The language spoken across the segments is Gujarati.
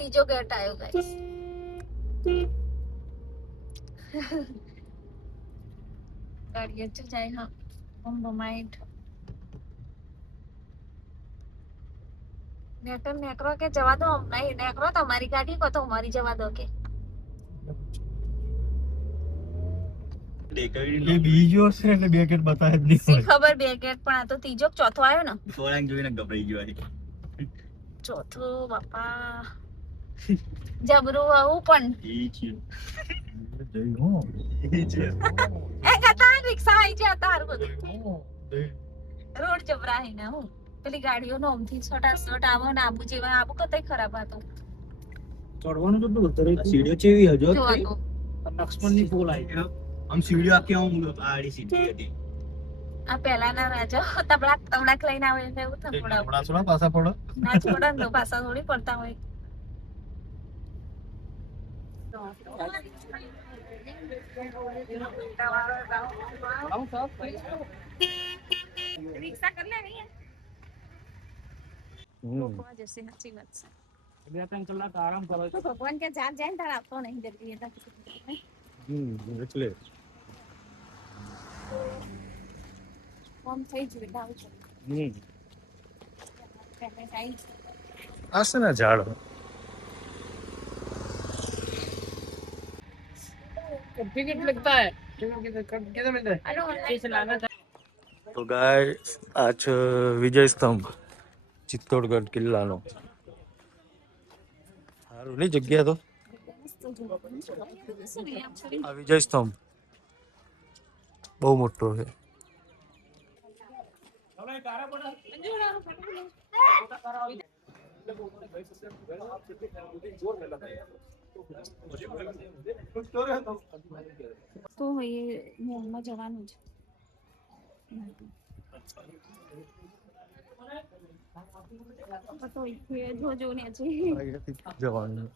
ત્રીજો ગેટ આવ્યો ગાઈસ. ગાડી જ જાય હા. ઓમ નેકરો કે જવા દો નહીં નેકરો તમારી ગાડી કો તો અમારી જવા દો કે બીજો છે એટલે બે ગેટ બતાવે જ નહીં. સી ખબર બે ગેટ પણ આ તો ત્રીજો ચોથો આવ્યો ને. ફોરાંગ જોઈને ગભરાઈ ગયો આ. ચોથો બાપા જબરું આવું પણ એ ગતા રિક્ષા આવી છે તાર બધું રોડ જબરાહી ના હું પેલી ગાડીઓ નો ઓમથી છટાછટ આવે ને આબુ જેવા આબુ કતઈ ખરાબ હતો ચડવાનું કેટલું ઉતરે સીડીઓ ચેવી હજો જો આ તો લક્ષ્મણની પોલ આવી આમ સીડીઓ આખી આમ આડી સીધી હતી. આ પહેલાના રાજા તબડાક લઈને આવે એટલે એવું થપડા આપણા થોડા પાછા પડો ના છોડા તો પાછા થોડી પડતા હોય રિક્ષા કર લે નહીં ભગવાન જैसे સાચી વાત છે. બે ત્રણ કલાક આરામ કરો તો ભગવાન કે જાન જાય ને તાર આપતો નહીં જલ્દી એટલે એટલે ફોર્મ થઈ જ ડાઉ છે પેમેન્ટ આવી છે આસે ના ઝાડ टिकट लगता है कितना मिलता है આનો ઓનલાઈન तो गाइस आज विजय स्तंभ चित्तौड़गढ़ किल्लानो સારું નહીં જગ્યા તો આ વિજય સ્તંભ બહુ મોટો છે. તો એ મોલમાં જવાનું છે તો જોજો ને છે જવાનું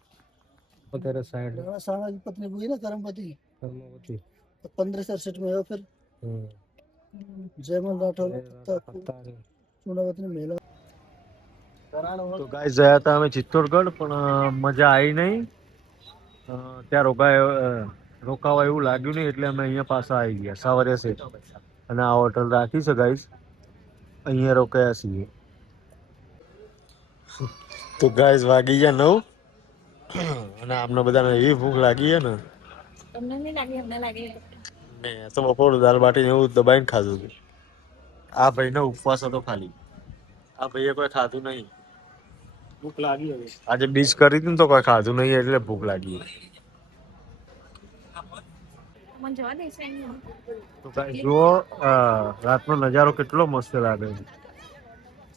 અત્યારે 60 सामाजिक पत्नी हुई ना कर्मवती કર્મવતી 1567 में हुआ फिर जयमल राठौर चुनावत ने मेला તો ગાઈસ ગયા હતા અમે ચિત્તોડગઢ પણ મજા આવી નહીં ત્યાં રોકાવા એવું લાગ્યું નહીં એટલે અમે અહીંયા પાછા આવી ગયા સાવરિયા સેટ અને આ હોટલ રાખી છે ગાઈસ અહીંયા રોકાયા છીએ. તો ગાઈસ વાગી ગયા 9 અને આમને બધાને એવી ભૂખ લાગી છે ને તમને નહીં લાગે અમને લાગે મેં તો બપોર દાળ બાટી એવું દબાઈને ખાધું હતું. આ ભાઈનો ઉપવાસ હતો ખાલી આ ભાઈએ કોઈ ખાધું નહીં. ભૂખ લાગી હવે આજે બીચ કરી હતી ને તો કોઈ ખાધું નહીં એટલે ભૂખ લાગી. મને જવા દે છે તો ગાઈસ જુઓ રાતનો નજારો કેટલો મસ્ત લાગે છે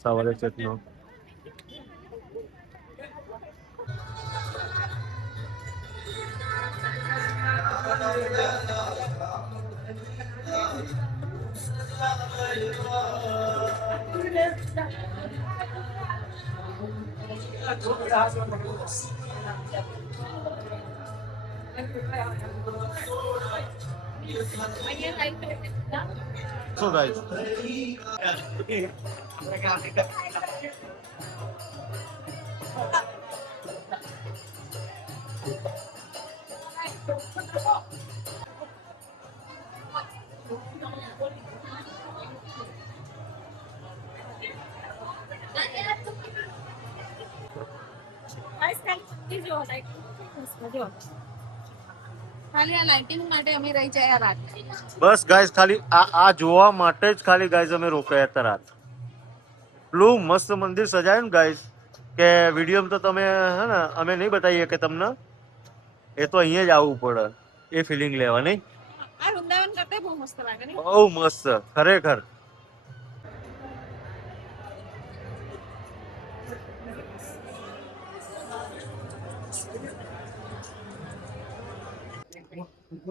સવારે ચેટનો. So guys ખાલી આ લાઇટિંગ માટે અમે રહી જાય રાત બસ ગાઈસ ખાલી આ જોવા માટે જ ખાલી ગાઈસ અમે રોકાયા હતા રાત. એટલું મસ્ત મંદિર સજાયું ને ગાઈસ કે વિડીયોમાં તો તમે હે ને અમે નહીં બતાવીએ કે તમને એ તો અહીંયા જ આવવું પડે એ ફિલિંગ લેવા નહીં. આ વૃંદાવન કરતા બહુ મસ્ત લાગે ને બહુ મસ્ત ખરેખર.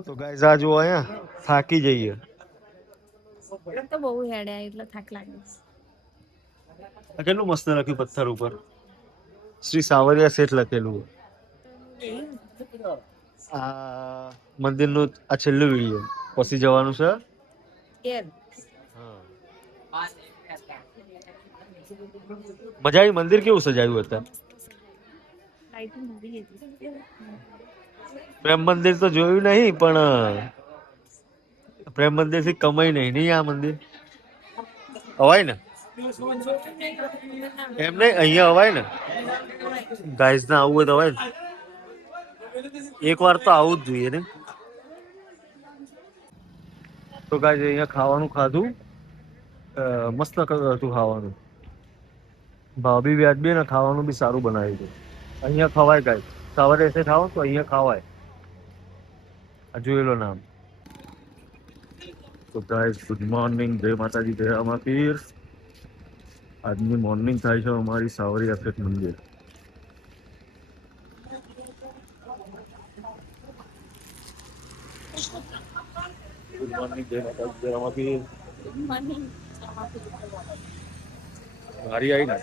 તો ગાઈસ આ જો અહીંયા થાકી જઈએ તો બહુ હેડ્યા એટલે થાક લાગે આ કેટલું મસ્ત લખ્યું પથ્થર ઉપર શ્રી સાવરિયા શેઠ લખેલું. આ મંદિરનું આ છેલ્લું વિડીયો પછી જવાનું છે. મજા આવી. મંદિર કેવું સજાયું હતા પ્રેમ મંદિર તો જોયું નહીં, પણ પ્રેમ મંદિર થી કમાઈ નહીં આ મંદિર અવાય ને એમ નહીં, અહીંયા અવાય ને ગાઈઝ ને આવવું હોય તો અવાય ને. એક વાર તો આવું જ જોઈએ ને. તો ગાઈઝ અહીંયા ખાવાનું ખાધું, મસ્ત હતું ખાવાનું. ભાભી વ્યાજબી ને ખાવાનું બી સારું બનાવ્યું હતું. અહીંયા ખવાય ગાઈઝ, સવારે એસે ખાઓ તો અહીંયા ખવાય. આ જોઈ લો નામ. તો ગાઈઝ ગુડ મોર્નિંગ, જય માતાજી, જય રામા પીર. આજની મોર્નિંગ થાય છે અમારી સાવરી અફેટ મંદિર. ગુડ મોર્નિંગ, જય માતાજી, જય રામા પીર. મારી આવી ને.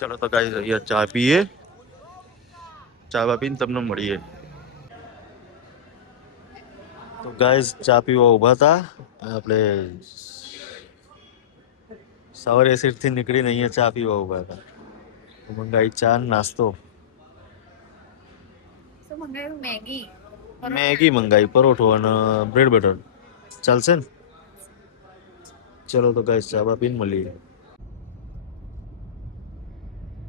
ચલો તો ગાઈઝ અહીંયા ચા પીએ, ચા પીને તમને મળીએ. તો ગાઈઝ ચા પીવા ઉભા હતા આપણે, સવારે એસિડ થી નીકળીને અહીંયા ચા પીવા ઉભા હતા. તો મંગાઈ ચા ને નાસ્તો. મેગી મંગાઈ, પરોઠો અને બ્રેડ બટર. ચાલશે ને? ચલો તો ગાઈઝ ચા પીને મળીએ.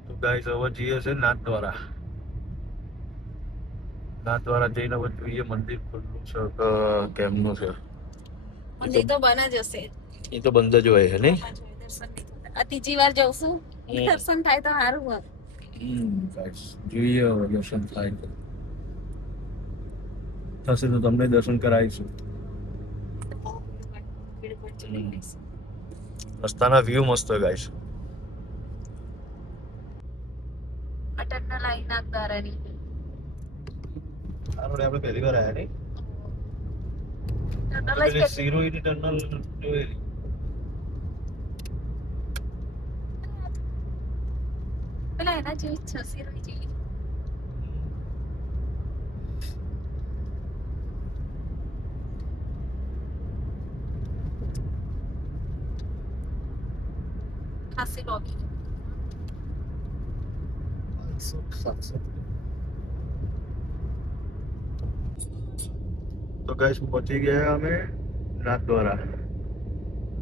તો ગાઈઝ હવે જઈએ છે નાથદ્વારા. નાથદ્વારા જઈને હવે જોઈએ મંદિર ખુલ્લું છે કે કેમનું છે. મંદિર તો બંધ જ હશે. એ તો બંધ જ હોય છે ને. ત્રીજી વાર જઉં, દર્શન થાય તો સારું હોય. જોઈએ હવે દર્શન થાય તો. થશે તો તમને દર્શન કરાવીશું. રસ્તાના વ્યૂ મસ્ત હોય ગાઈસ. અટનના લાઈન નાથદ્વારાની. આપણે પહેલી વાર આયા નહીં. ટનલ જ સિરોહીની ટનલ જોયેલી. પેલા એના જેવી જ છે, સિરોહી જેવી. ખાસી લોબી. તો ગાઈસ પહોંચી ગયા અમે નાથદ્વારા.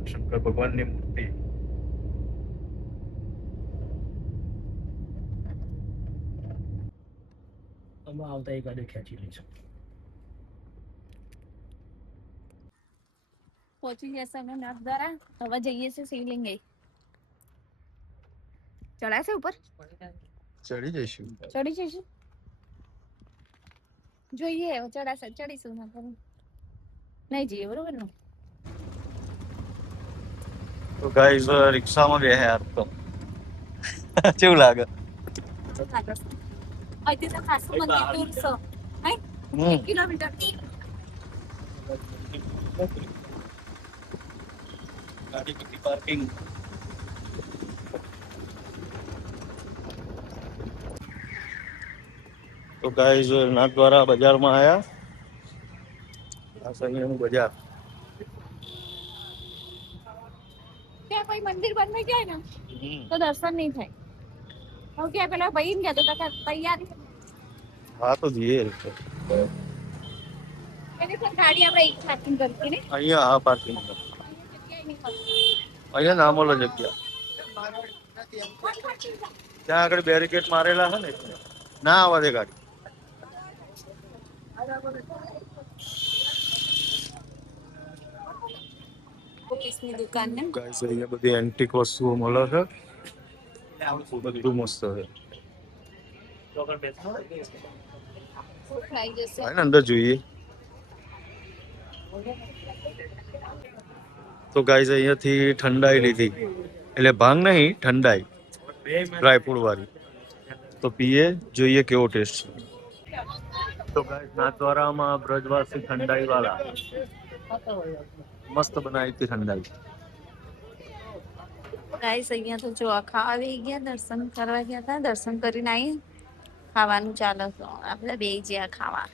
શંકર ભગવાનની મૂર્તિ. અમે આવતા એક ગાડી ખેંચી લઈશું. પહોંચી જશે અમે નાથદ્વારા. હવે જઈએ છે શિવલિંગ. ચડાશે ઉપર? ચડી જઈશું. ચડી જઈશું. જોઈએ ચડાશે, ચડીશું. નહીં જઈએ બરોબર ને. તો ગાઈસ રિક્ષામાં બેહ્યા યાર. તો કેવું લાગે? અહીંથી તો ખાસું મંદિર દૂર છે. 1 કિલોમીટર. ગાડી की पार्किंग. તો ગાઈસ નાથદ્વારા બજારમાં આયા. આ સંયનું બજાર. ત્યાં કોઈ મંદિર બંધ થઈ જાય ને તો દર્શન નહીં થાય. હું કે પેલા ભાઈ ને કહેતો હતા તૈયારી. હા તો જઈએ. એની પણ ગાડી આપણે એક પાર્કિંગ કરી ને. અહીંયા હા પાર્કિંગ. અહીંયા ના મળે જગ્યા. ત્યાં આગળ બેરિકેડ મારેલા છે ને, ના આવવા દે ગાડી. ઓફિસની દુકાન ને. ગાઈસ અહીંયા બધી એન્ટિક વસ્તુઓ મળે છે. બધું મસ્ત છે. ખાઈ જશે. આને અંદર જોઈએ. તો ગાઈસ અહીંયાથી ઠંડાઈ લીધી, એટલે ભાંગ નહીં, ઠંડાઈ ડ્રાયફ્રૂટ વાળી. તો પીએ, જોઈએ કેવો ટેસ્ટ છે. તો ગાઈસ નાથદ્વારામાં બ્રજવાસી ઠંડાઈ વાળા મસ્ત બનાવી હતી ઠંડાઈ. ગાઈસ અહીંયા તો જો ખાવા આવી ગયા, દર્શન કરવા ગયા હતા. દર્શન કરીને આવી ખાવાનું ચાલે તો આપણે બે જ્યાં ખાવા.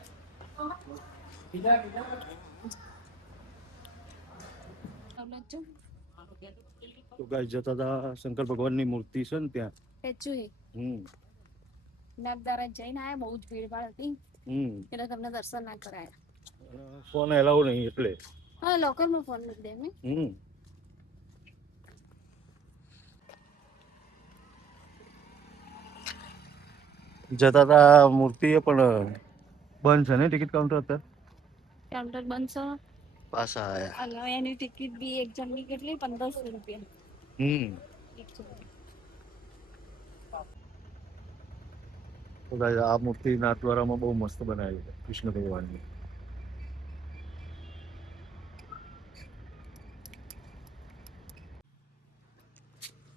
તો ગાઈસ જતા હતા શંકર ભગવાનની મૂર્તિ છે ને ત્યાં. એકચ્યુઅલી હમ નાગદારા જઈને આયા, બહુ જ ભીડભાડ હતી એટલે તમને દર્શન ના કરાયા. ફોન એલાવ નહીં એટલે. હા, લોકરમાં ફોન મૂકી દે ને. જતા હતા મૂર્તિએ પણ બંધ છે ને ટિકિટ કાઉન્ટર અત્યારે. કાઉન્ટર બંધ છે. પાછા આયા. અને એની ટિકિટ બી એક જણની કેટલી 1500 રૂપિયા. એક જણની. તો ગાઈસ આ મૂર્તિ નાથદ્વારામાં બહુ મસ્ત બનાવી છે કૃષ્ણ ભગવાનની.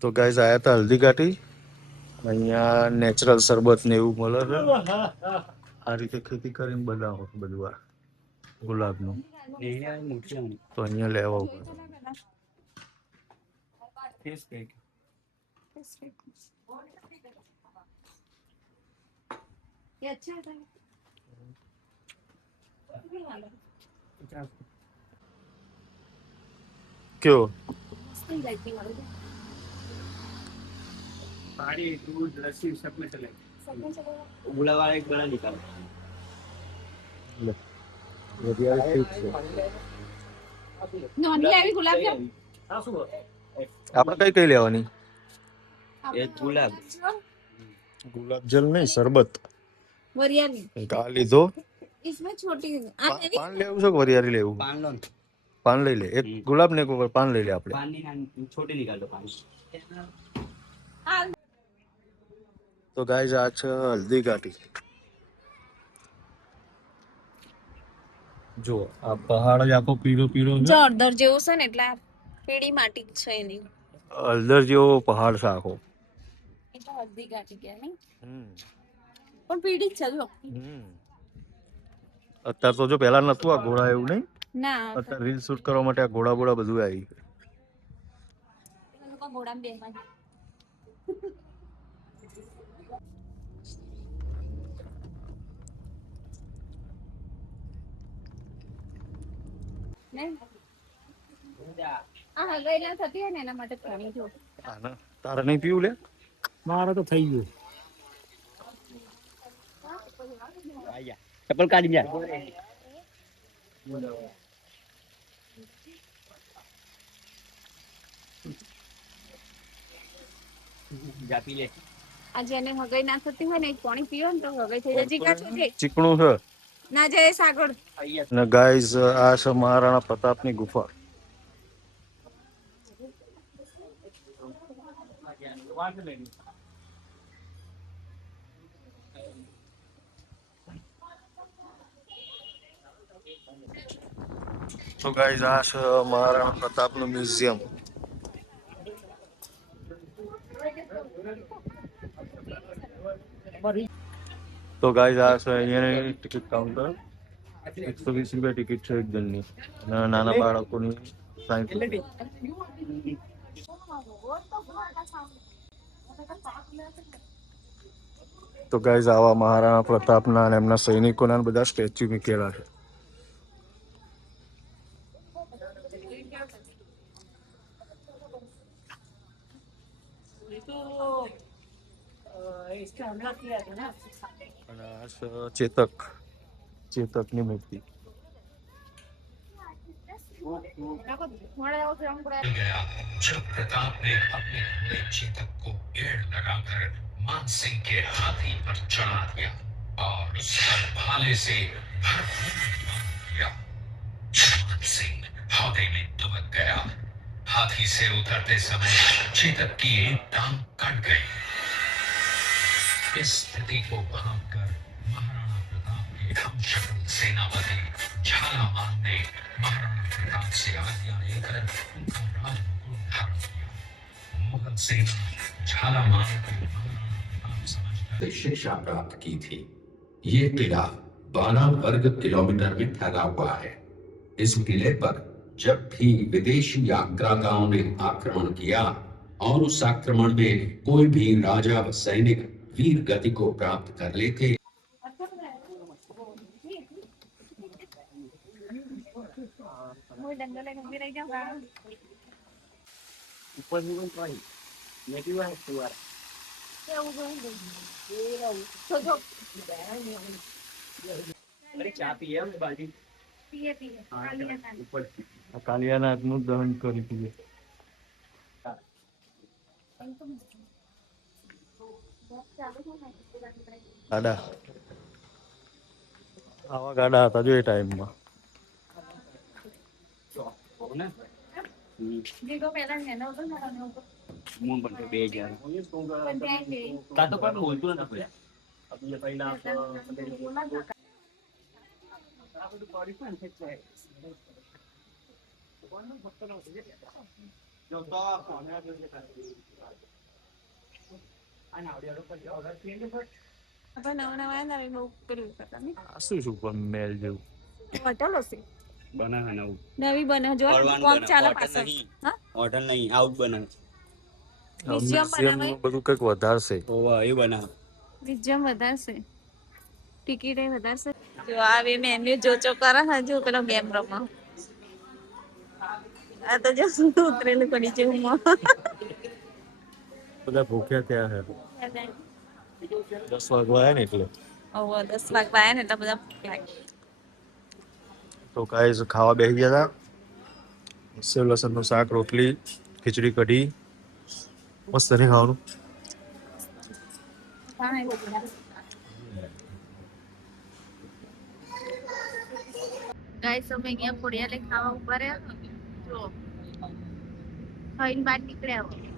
તો ગાઈસ આયા હતા હલ્દી ઘાટી. અહીંયા નેચરલ શરબત ને એવું મળે છે. આ રીતે ખેતી કરીને બનાવો બધું આ ગુલાબનું. તો અહીંયા લેવા ઉપર. ये अच्छा है। क्यों पानी दूध लस्सी सब में चले सब में चलेगा। उबला वाला एक बड़ा निकाल વરિયાળી ઠીક છે. नॉनी આવી ગુલાબ જામ. हाँ सुबह આપણે કઈ કઈ લેવાની? एक गुलाब ગુલાબ જલ નહીં શરબત. वरियाली આ લીધો. इसमें छोटी પાન લેવું છે કે વરિયાળી લેવું? पान लो પાન લઈ લે. એક ગુલાબ ને એક પાન લઈ લે આપણે. पान छोटे निकाल दो पान તો ગાઈસ આ છે હલ્દી ઘાટી. જો આ પહાડ જ આખો પીળો પીળો છે. જોરદાર જેવું છે ને એટલે પીળી માટી જ છે એની. હળદર જેવો પહાડ છે આખો. એટલે હલ્દી ઘાટી ગયા નહીં પણ પીળી જ છે જો. અત્યારે તો જો પેલા નતું આ ઘોડા એવું નહીં. ના અત્યારે રીલ શૂટ કરવા માટે આ ઘોડા બોડા બધું આવી. લોકો ઘોડામાં બેસવા નહીં. આ હગાઈ ના થતી હોય ને એના માટે પાણી જો. આના તારે નહીં પીવું લે. मारा तो થઈ ગયું ચપ્પલ કાઢી જા જા પી લે. આ જેને હગાઈ ના થતી હોય ને એ પાણી પીવો ને તો હગાઈ થઈ જાય. જીકા છો જે ચીકણું છે. ના જાય સાગર. ને ગાઈઝ આ છે મહારાણા પ્રતાપની ગુફા. તો ગાઈઝ આ છે મહારાણા પ્રતાપનું મ્યુઝિયમ. તો ગાઈઝ આ છે અહીંયાની ટિકિટ કાઉન્ટર. 120 રૂપિયા ટિકિટ છે એક જણની. અને નાના બાળકોની 60 રૂપિયા. તો ગાઈઝ આવા મહારાણા પ્રતાપના અને એમના સૈનિકોના બધા સ્ટેચ્યુ મૂકેલા છે. અને આ છે ચેતકની મૂર્તિ. गया जब प्रताप ने अपने घोड़े चेतक को पेड़ लगाकर मानसिंह के हाथी पर चढ़ा दिया और उस पर भाले से भरपूर बांध दिया। मानसिंह हौदे में दुबक गया। हाथी से उतरते समय चेतक की एक टांग कट गई। इस स्थिति को भांपकर महाराणा प्रताप के हमशक्ल सेनापति झालावाड़ ने महाराणा प्रताप से आज्ञा लेकर उनका राजमुकुट धारण किया। मुगल सेना झालावाड़ को महाराणा प्रताप समझकर शिक्षा प्राप्त की थी। ये किला 12 वर्ग किलोमीटर में फैला हुआ है। इस किले पर जब भी विदेशी आक्रांताओं ने आक्रमण किया और उस आक्रमण में कोई भी राजा व सैनिक वीर गति को प्राप्त कर लेते હું ડંગર લઈને ઊભી રહી જાઉં. ઉપર ની પણ કોઈ મેં કીધું આ સુવાર કેવું જોવું તો જો અરે ચા પીએ એમ બાજી પીએ પીએ કાલિયા ઉપર આ કાલિયાના હાથનું દહન કરી દીધું. ગાડા આવા ગાડા હતા જો એ ટાઈમમાં. ને જીગો પહેલા નેનો હતો ને નાનો હતો. મૂન પણ 2000 પણ ત્યાં ગઈ. કા તો પણ બોલતું નથી આપણે નવા નવા આવ્યા ને બહુ પેલું કરતા ને આ શું પણ મેલ જેવું. હોટલ હશે બનાવે નવું નવી બને જો કોમ ચાલે પાછળ હા હોટલ નહીં આઉટ બનાવે મ્યુઝિયમ બનાવે બધું કંઈક વધારશે. ઓવા એ બનાવે મ્યુઝિયમ વધારશે ટિકિટ એ વધારશે જો આવે મેન્યુ જોચો કરે હજુ પેલો ગેમ રમો આ તો જો ઉતરેલું પડી જેવું મોં બધા ભૂખ્યા થયા છે 10 વાગવા આવ્યા ને એટલે. ઓવો 10 વાગવા આવ્યા ને એટલે બધા ભૂખ લાગી તો ગાઈસ ખાવા બેસી ગયા હતા. સેવ લસણનું શાક, રોટલી, ખીચડી, કઢી. મસ્ત નહીં ખાવાનું? ગાઈસ અમે અહીંયા ફોડિયા લઈ ખાવા ઉભા રહ્યા જો ખાઈને બહાર નીકળ્યા